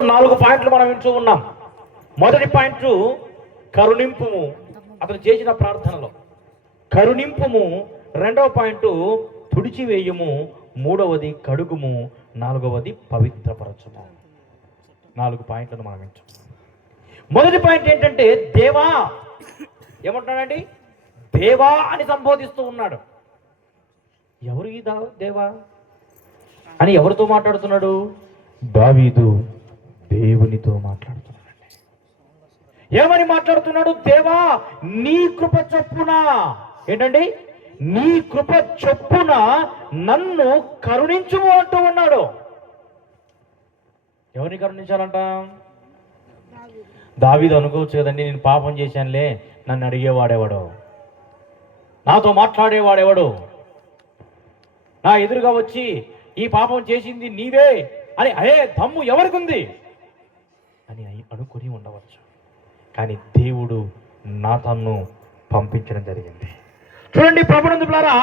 4 పాయింట్లు మనం వింటూ ఉన్నాం. మొదటి పాయింట్ కరుణింపుము, అతను చేసిన ప్రార్థనలో కరుణింపుము. రెండవ పాయింట్ తుడిచివేయుము. మూడవది కడుగుము. నాలుగవది పవిత్రపరచుము. 4 పాయింట్లను మనం వింటాం. మొదటి పాయింట్ ఏంటంటే దేవా, ఏమంటున్నాడండి? దేవా అని సంబోధిస్తూ ఉన్నాడు. ఎవరు ఈ దేవా అని ఎవరితో మాట్లాడుతున్నాడు? దావీదు దేవునితో మాట్లాడుతున్నాడండి. ఏమని మాట్లాడుతున్నాడు? దేవా నీ కృప చొప్పున, ఏంటండి? నీ కృప చొప్పున నన్ను కరుణించుము అంటూ ఉన్నాడు. ఎవరిని కరుణించాలంట? దావీదు అనుకోవచ్చు కదండి, నేను పాపం చేశానులే, నన్ను అడిగేవాడేవాడు, నాతో మాట్లాడేవాడేవాడు, నా ఎదురుగా వచ్చి ఈ పాపం చేసింది నీవే అని దమ్ము ఎవరికి ఉంది అని అనుకుని ఉండవచ్చు. కానీ దేవుడు నాతాన్ను పంపించడం జరిగింది. చూడండి ప్రభునందులారా,